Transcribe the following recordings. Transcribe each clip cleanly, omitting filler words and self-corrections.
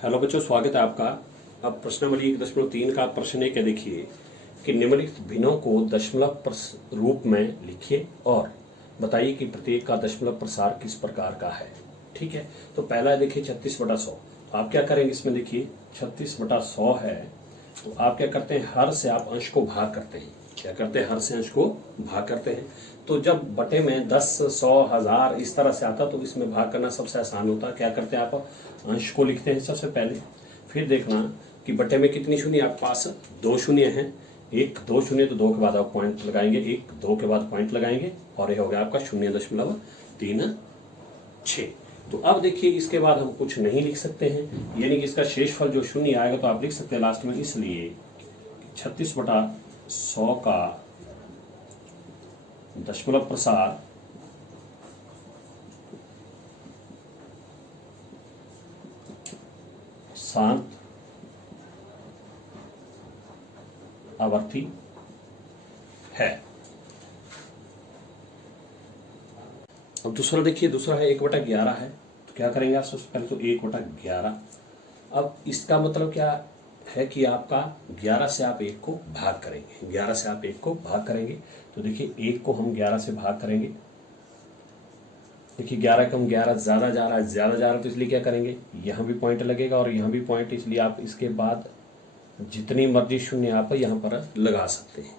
Hello बच्चों, स्वागत है आपका। अब प्रश्नावली 1.3 का प्रश्न है क्या, देखिए कि निम्नलिखित भिन्नों को दशमलव रूप में लिखिए और बताइए कि प्रत्येक का दशमलव प्रसार किस प्रकार का है। ठीक है, तो पहला है देखिए 36/100। आप क्या करेंगे इसमें, देखिए 36/100 है तो आप क्या करते हैं, हर से आप अंश को भाग करते हैं। क्या करते हैं, हर से अंश को भाग करते हैं। तो जब बटे में 10, 100, 1000 इस तरह से आता तो इसमें भाग करना सबसे आसान होता है। क्या करते हैं, आप अंश को लिखते हैं सबसे पहले, फिर देखना कि बटे में कितनी शून्य आपके पास, 2 शून्य हैं। 1 2 शून्य तो 2 के बाद आप पॉइंट लगाएंगे, 1 2 के बाद पॉइंट लगाएंगे और ये हो गया आपका 0.36। तो अब देखिए इसके बाद हम कुछ नहीं लिख सकते हैं, यानी कि इसका शेषफल जो शून्य आएगा तो आप लिख सकते हैं लास्ट में, इसलिए 36/100 का दशमलव प्रसार शांत आवर्ती है। अब दूसरा देखिए, दूसरा है 1/11 है। तो क्या करेंगे आप, सबसे पहले तो 1/11। अब इसका मतलब क्या है कि आपका 11 से आप 1 को भाग करेंगे, 11 से आप 1 को भाग करेंगे। तो देखिए 1 को हम 11 से भाग करेंगे। देखिए 11 कम 11 ज़्यादा जा रहा है, ज़्यादा जा रहा है, तो इसलिए क्या करेंगे, यहाँ भी पॉइंट लगेगा और यहाँ भी पॉइंट, इसलिए आप इसके बाद जितनी मर्जी शून्य आप यहाँ पर लगा सकते हैं।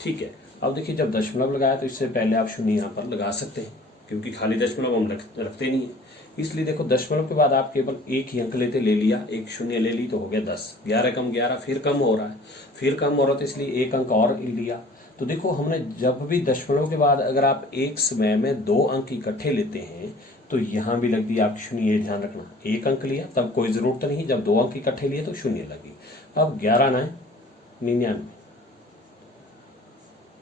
ठीक है, अब देखिए जब दशमलव लगाया तो इससे पहले आप शून्य यहाँ पर लगा सकते हैं, क्योंकि खाली दशमलव हम रखते नहीं है। इसलिए देखो दशमलव के बाद आप केवल एक ही अंक लेते, ले लिया, एक शून्य ले ली तो हो गया 10। 11 कम 11 फिर कम हो रहा है, फिर कम हो रहा है, तो इसलिए एक अंक और लिया। तो देखो हमने जब भी दशमलव के बाद अगर आप एक समय में 2 अंक इकट्ठे लेते हैं तो यहाँ भी लग दिया आप शून्य, ये ध्यान रखना। एक अंक लिया तब कोई ज़रूरत नहीं, जब 2 अंक इकट्ठे लिए तो शून्य लगी। अब 11 9 99,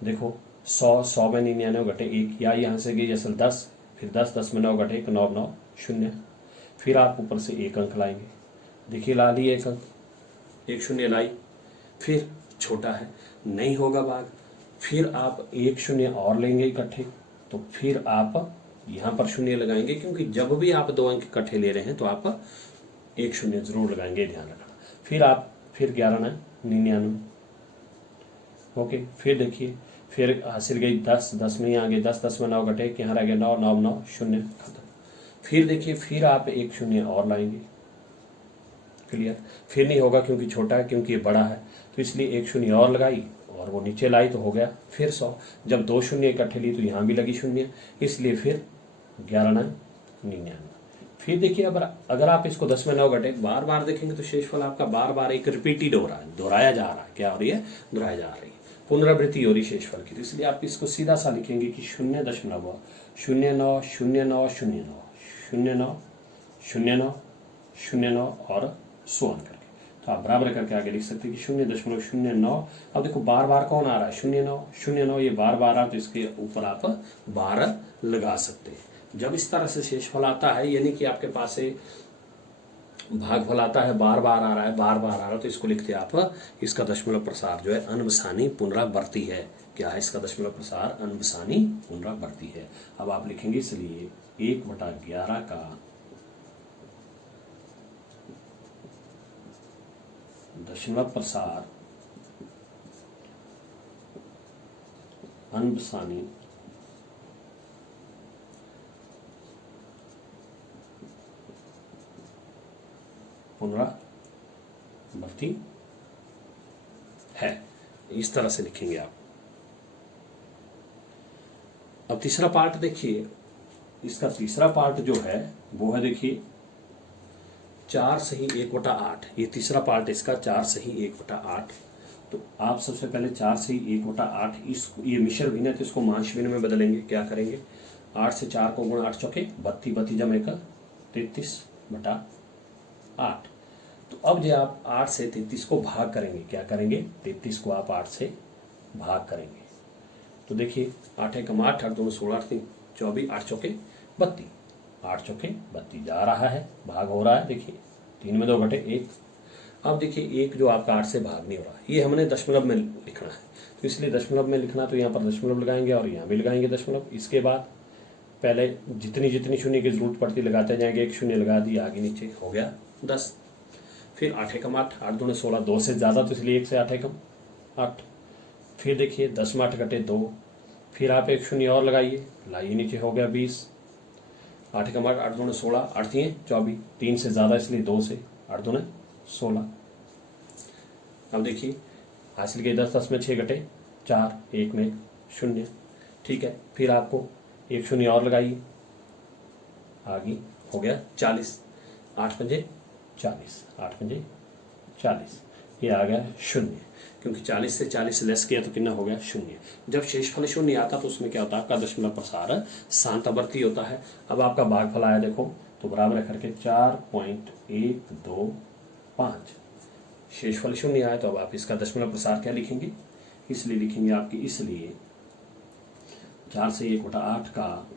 देखो 100 में 99 घटे 1, या यहाँ से गई असल 10, फिर 10 में 9 घटे 1, 9 9 0। फिर आप ऊपर से एक अंक लाएंगे, देखिए ला लिए एक अंक, एक शून्य लाई, फिर छोटा है नहीं होगा भाग, फिर आप एक शून्य और लेंगे इकट्ठे, तो फिर आप यहाँ पर शून्य लगाएंगे, क्योंकि जब भी आप 2 अंक इकट्ठे ले रहे हैं तो आप एक शून्य जरूर लगाएंगे, ध्यान रखना। फिर 11 9 99, ओके। फिर देखिए फिर हासिल गई 10 में आ गए 10 में 9 घटे, यहाँ रह गया 9 9 9 0 खत्म। फिर देखिए फिर आप एक शून्य और लाएंगे, क्लियर। फिर नहीं होगा क्योंकि छोटा है, क्योंकि ये बड़ा है, तो इसलिए एक शून्य और लगाई और वो नीचे लाई तो हो गया फिर 100। जब 2 शून्य इकट्ठे ली तो यहाँ भी लगी शून्य, इसलिए फिर 11 9 99। फिर देखिए अगर आप इसको 10 में 9 घटे बार बार देखेंगे तो शेषफल आपका बार बार एक रिपीटेड हो रहा है, दोहराया जा रहा है। क्या हो रही है, दोहराया जा रही है, पुनरावृत्ति हो रही शेषफल की। तो इसलिए आप इसको सीधा सा लिखेंगे कि 0.09 09 09 09 09 09 और सो ऑन करके, तो आप बराबर करके आगे लिख सकते हैं कि 0.09। अब देखो बार बार कौन आ रहा है, 0.9 ये बार बार आ रहा है, तो इसके ऊपर आप 12 लगा सकते हैं। जब इस तरह से शेषफल आता है, यानी कि आपके पास से भागफल आता है, बार बार आ रहा है, बार बार आ रहा है, तो इसको लिखते हैं आप, इसका दशमलव प्रसार जो है अनबसानी पुनरावर्ती है। क्या है इसका दशमलव प्रसार, अनबसानी पुनरावर्ती है। अब आप लिखेंगे इसलिए 1/11 का दशमलव प्रसार अनबसानी पुनरावर्ती है। इस तरह से लिखेंगे आप। अब तीसरा पार्ट देखिए, इसका तीसरा पार्ट जो है वो है देखिए 4 सही 1/8। ये तीसरा पार्ट इसका 4 सही 1/8। तो आप सबसे पहले 4 सही 1/8 इसको, ये मिश्र भिन्न है तो इसको मांश भिन्न में बदलेंगे। क्या करेंगे, 8 से 4 को गुणा 8 चौके 32, 32 जमा 1 33/8। तो अब जो आप 8 से 33 को भाग करेंगे, क्या करेंगे, 33 को आप 8 से भाग करेंगे। तो देखिए 8 1 8, 8 2 16, 8 3 24, 8 चौके 32, 8 चौके 32 जा रहा है, भाग हो रहा है। देखिए 3 में 2 घटे 1। अब देखिए 1 जो आपका 8 से भाग नहीं हो रहा, ये हमने दशमलव में लिखना है, तो इसलिए दशमलव में लिखना, तो यहाँ पर दशमलव लगाएंगे और यहाँ भी लगाएंगे दशमलव। इसके बाद पहले जितनी जितनी शून्य की जरूरत पड़ती लगाते जाएंगे, एक शून्य लगा दिया, आगे नीचे हो गया 10। फिर 8 एकम 8, 8 दूने 16, 2 से ज़्यादा तो इसलिए 1 से 8 एकम 8। फिर देखिए 10 में 8 घटे 2, फिर आप एक शून्य और लगाइए, लाइए नीचे, हो गया 20। 8 एकम 8, 8 दूने 16, 8 3 24, 3 से ज़्यादा इसलिए 2 से, 8 दूने 16। अब देखिए हासिल के 10, 10 में 6 घटे 4, 1 में 0, ठीक है। फिर आपको एक शून्य और लगाइए, आगे हो गया 40, 8 पंजे 40, 8 पंजे 40, ये आ गया 0, क्योंकि 40 से 40 लेस किया तो कितना हो गया 0। जब शेषफल 0 आता तो उसमें क्या होता है, आपका दशमलव प्रसार शांतावर्ती होता है। अब आपका भागफल आया देखो, तो बराबर है करके 4.125, शेषफल 0 आया तो अब आप इसका दशमलव प्रसार क्या लिखेंगे, इसलिए लिखेंगे आपकी, इसलिए 4 से 1/8 का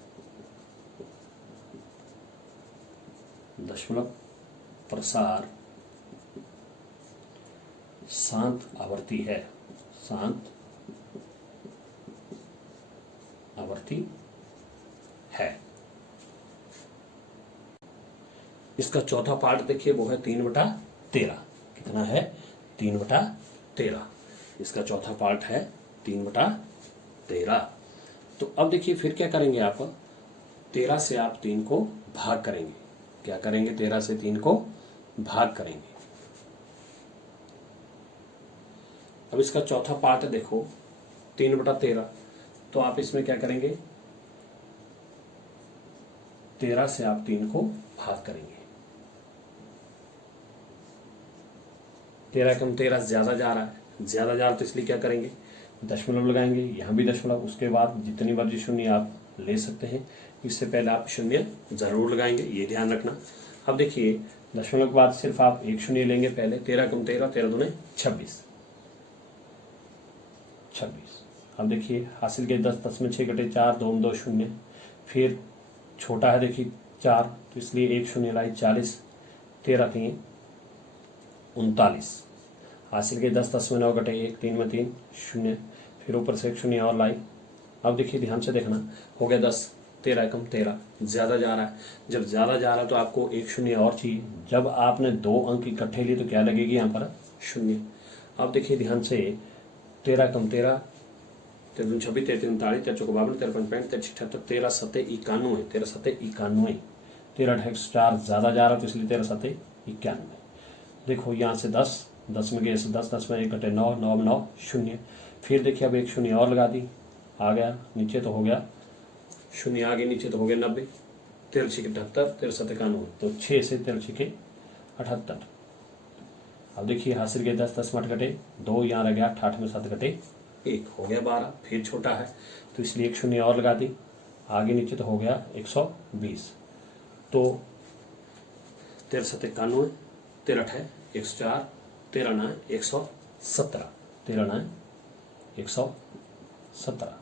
दशमलव प्रसार शांत आवर्ती है, शांत आवर्ती है। इसका चौथा पार्ट देखिए, वो है 3/13। कितना है, 3/13। इसका चौथा पार्ट है 3/13। तो अब देखिए फिर क्या करेंगे आप, 13 से आप 3 को भाग करेंगे। क्या करेंगे, 13 से 3 को भाग करेंगे। अब इसका चौथा पार्ट देखो 3/13, तो आप इसमें क्या करेंगे, 13 से आप 3 को भाग करेंगे। 13 कम 13 ज्यादा जा रहा है, ज्यादा जा रहा तो इसलिए क्या करेंगे, दशमलव लगाएंगे, यहाँ भी दशमलव, उसके बाद जितनी मर्जी शून्य आप ले सकते हैं, इससे पहले आप शून्य जरूर लगाएंगे, ये ध्यान रखना। अब देखिए दशमलव के बाद सिर्फ आप एक शून्य लेंगे पहले, 13 कम 13, 13 दूने 26। अब देखिए हासिल के 10, 10 में 6 घटे 4, 2 में 2 शून्य, फिर छोटा है देखिए 4, तो इसलिए एक शून्य लाई 40, 13 3 39। हासिल के 10, 10 में 9 घटे 1, 3 में 3 शून्य, फिर ऊपर से एक शून्य और लाई। अब देखिए ध्यान से देखना, हो गया 10, 13 एकम 13, ज़्यादा जा रहा है। जब ज़्यादा जा रहा है तो आपको एक शून्य और चाहिए। जब आपने 2 अंक इकट्ठे लिए तो क्या लगेगी यहाँ पर, शून्य। अब देखिए ध्यान से, 13 कम 13, 13 26, 13 39, 13 चौको 52, 13 65, 13 76, 13 7 91, 13 7 91, 13 4 ज़्यादा जा रहा है तो इसलिए 13 7 91। देखो यहाँ से 10, 10 में गए 10, 10 में 1 घटे 9, 9 में 9 शून्य, फिर देखिए अब एक शून्य और लगा दी, आ गया नीचे तो हो गया शून्य, आगे नीचे तो हो गया 90, 13 6 78, 13 7 91, तो 6 से 13 6 78। अब देखिए हासिल के 10, 10 में 8 घटे 2, यहाँ रह गया 8 में 7 घटे 1, हो गया 12, फिर छोटा है तो इसलिए एक शून्य और लगा दी, आगे नीचे तो हो गया 120, तो 13 7 91, 13 है 104, 13 9 117, 13 9 117।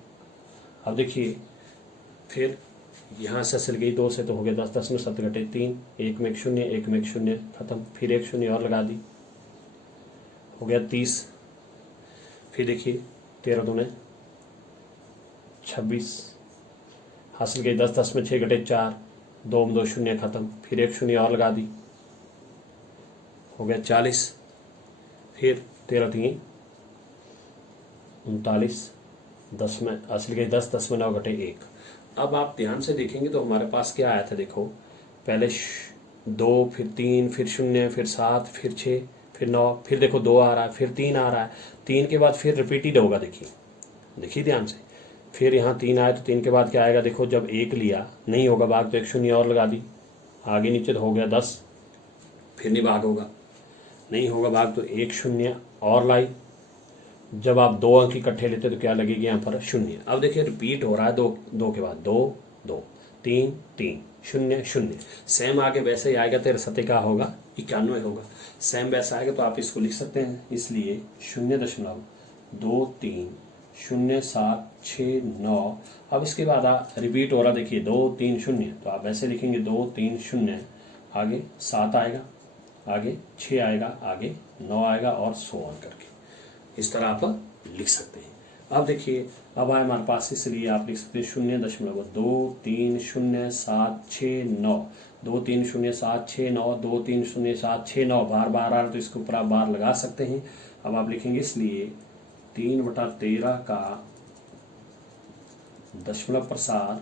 अब देखिए फिर यहाँ से सिल गई 2 से तो हो गया 10, 10 में 7 घटे 3, 1 में 1 शून्य, 1 में 1 शून्य, खत्म, फिर एक शून्य और लगा दी, हो गया 30। फिर देखिए 13 दूने 26, हासिल गई 10, 10 में 6 घटे 4, 2 में 2 शून्य, खत्म, फिर एक शून्य और लगा दी, हो गया 40। फिर 13 3 39, 10 में हासिल गई 10, 10 में 9 घटे 1। अब आप ध्यान से देखेंगे तो हमारे पास क्या आया था, देखो पहले 2, फिर 3, फिर 0, फिर 7, फिर 6, फिर 9, फिर देखो 2 आ रहा है, फिर 3 आ रहा है, 3 के बाद फिर रिपीटेड होगा, देखिए ध्यान से, फिर यहाँ 3 आया तो 3 के बाद क्या आएगा, देखो जब 1 लिया नहीं होगा भाग तो एक शून्य और लगा दी, आगे नीचे तो हो गया 10, फिर नहीं भाग होगा, नहीं होगा भाग तो एक शून्य और लाई, जब आप 2 अंक इकट्ठे लेते तो क्या लगेगी यहाँ पर, शून्य। अब देखिए रिपीट हो रहा है 2 के बाद 2 2 3 3 0 0, सेम आगे वैसे ही आएगा, 13 7 का होगा 91 होगा, सेम वैसा आएगा तो आप इसको लिख सकते हैं, इसलिए 0.230769। अब इसके बाद रिपीट हो रहा देखिए 2 3 0, तो आप ऐसे लिखेंगे 2 3 0, आगे 7 आएगा, आगे 6 आएगा, आगे 9 आएगा और 100 करके, इस तरह आप लिख सकते हैं। अब देखिए, अब आए हमारे पास, इसलिए आप लिख सकते हैं 0.2307692, 2307692, 2307692, बार बार आ रहा तो इसके ऊपर आप बार लगा सकते हैं। अब आप लिखेंगे इसलिए 3/13 का दशमलव प्रसार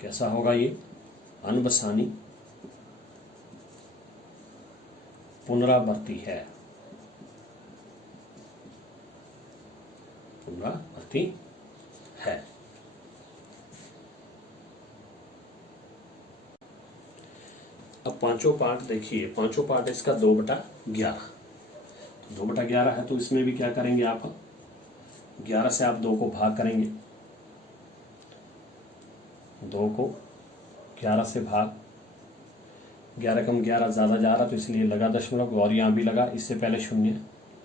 कैसा होगा, ये अनबसानी पुनरावर्ती है, पुनरावर्ती है। अब पांचों पार्ट देखिए, पांचों पार्ट इसका 2/11, 2/11 है तो इसमें भी क्या करेंगे आप, 11 से आप 2 को भाग करेंगे, 2 को 11 से भाग, 11 कम 11 ज़्यादा जा रहा तो इसलिए लगा दशमलव, और यहाँ भी लगा, इससे पहले शून्य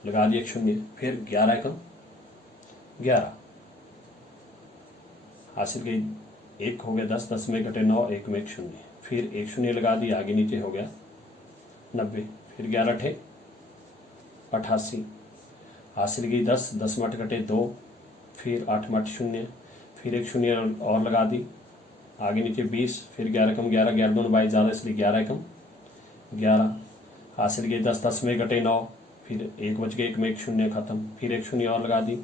लगा दिया, 1 शून्य, फिर 11 कम 11 हासिल गई, 1 हो गया 10, 10 में घटे 9, 1 में 1 शून्य, फिर 1 शून्य लगा दिया, आगे नीचे हो गया 90, फिर 11 × 88 हासिल गई 10, 10 में 8 घटे 2, फिर 8 में 8 शून्य, फिर 1 शून्य और लगा दी, आगे नीचे 20, फिर 11 कम 11, 11 दूनी 22 ज़्यादा इसलिए 11 कम 11 हासिल गई 10, 10 में घटे 9, फिर 1 बच गया, 1 में 1 शून्य खत्म, फिर 1 शून्य और लगा दी,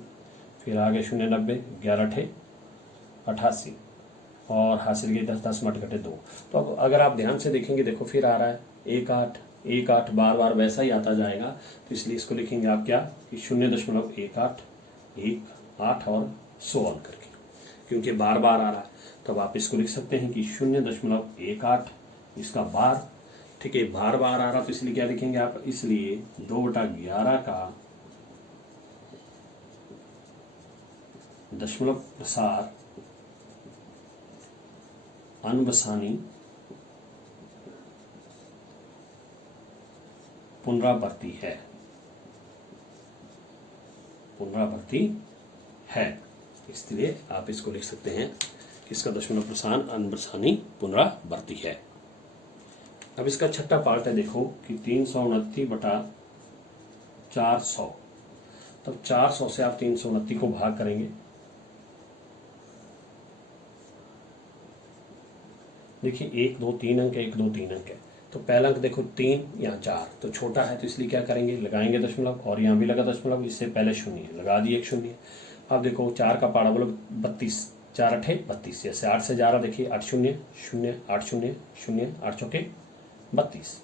फिर आगे शून्य 90, 11 × 88 और हासिल गई 10, 10 में 8 घटे 2। तो अब अगर आप ध्यान से देखेंगे, देखो फिर आ रहा है 1 8 1 8, बार बार वैसा ही आता जाएगा, तो इसलिए इसको लिखेंगे आप क्या कि 0.18 1 8 और 100 करके, क्योंकि बार बार आ रहा है। तब आप इसको लिख सकते हैं कि 0.18 इसका बार, ठीक है, बार बार आ रहा तो इसलिए क्या लिखेंगे आप, इसलिए 2/11 का दशमलव प्रसार अनबसानी पुनरावर्ती है, पुनरावर्ती है, इसलिए आप इसको लिख सकते हैं कि इसका दशमलव प्रसार अनबसानी पुनरावर्ती है। अब इसका छठा पार्ट है, देखो कि 329/400, तब 400 से आप 329 को भाग करेंगे, देखिए 1 2 3 अंक है, 1 2 3 अंक है, तो पहला अंक देखो 3, यहाँ 4, तो छोटा है तो इसलिए क्या करेंगे, लगाएंगे दशमलव, और यहाँ भी लगा दशमलव, इससे पहले शून्य लगा दिए 1 शून्य। अब देखो 4 का पाड़ा बोलो 32, 4 8 32, जैसे 8 से जा रहा, देखिए 8 शून्य 0 8 शून्य 0 8 चौके 32।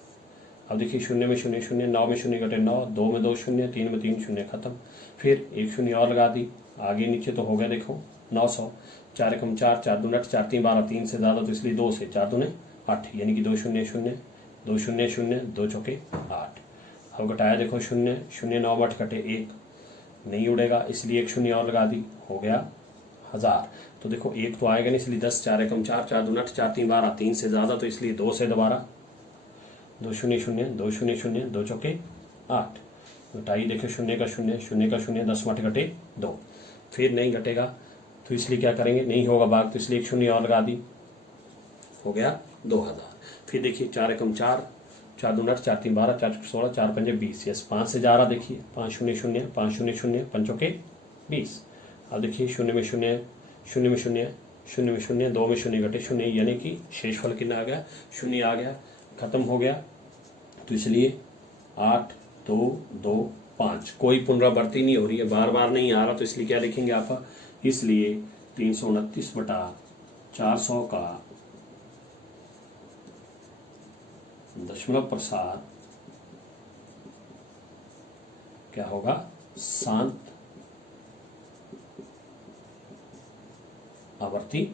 अब देखिए 0 में 0 0, 9 में 0 घटे 9, 2 में 2 शून्य, 3 में 3 शून्य खत्म, फिर 1 शून्य और लगा दी, आगे नीचे तो हो गया देखो 900, 4 कम 4, 4 दूनी 8, 4 3 12, 3 से ज़्यादा तो इसलिए 2 से, 4 दूनी 8, यानी कि 2 शून्य 0 2 शून्य 0 2 चौके 8। अब घटाया देखो 0 0 9 में 8 घटे 1, नहीं उड़ेगा इसलिए 1 शून्य और लगा दी, हो गया 1000। तो देखो 1 तो आएगा नहीं इसलिए 10, 4 कम 4, 4 दूनी 8, 4 3 12, 3 से ज़्यादा तो इसलिए 2 से दोबारा 2 शून्य 0 2 शून्य 0 2 चौके 8, घटाई देखो 0 का 0 0 का 0, 10 में 8 घटे 2, फिर नहीं घटेगा तो इसलिए क्या करेंगे, नहीं होगा भाग तो इसलिए 1 शून्य और लगा दी, हो गया 2000। फिर देखिए 4 कम 4, 4 दूनी 8, 4 3 12, 4 16, 4 5 20, यस 5 से जा रहा, देखिए 5 शून्य 0 5 शून्य 0 5 चौके 20। अब देखिए 0 में 0 0 में 0 0 में 0, 2 में 0 घटे 0, यानी कि शेषफल कितना आ गया, 0 आ गया, खत्म हो गया। तो इसलिए 8 2 2 5, कोई पुनरावृत्ति नहीं हो रही है, बार बार नहीं आ रहा, तो इसलिए क्या लिखेंगे आप, इसलिए 329/400 का दशमलव प्रसार क्या होगा, शांत आवर्ती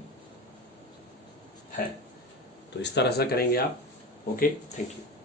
है। तो इस तरह से करेंगे आप। Okay, thank you.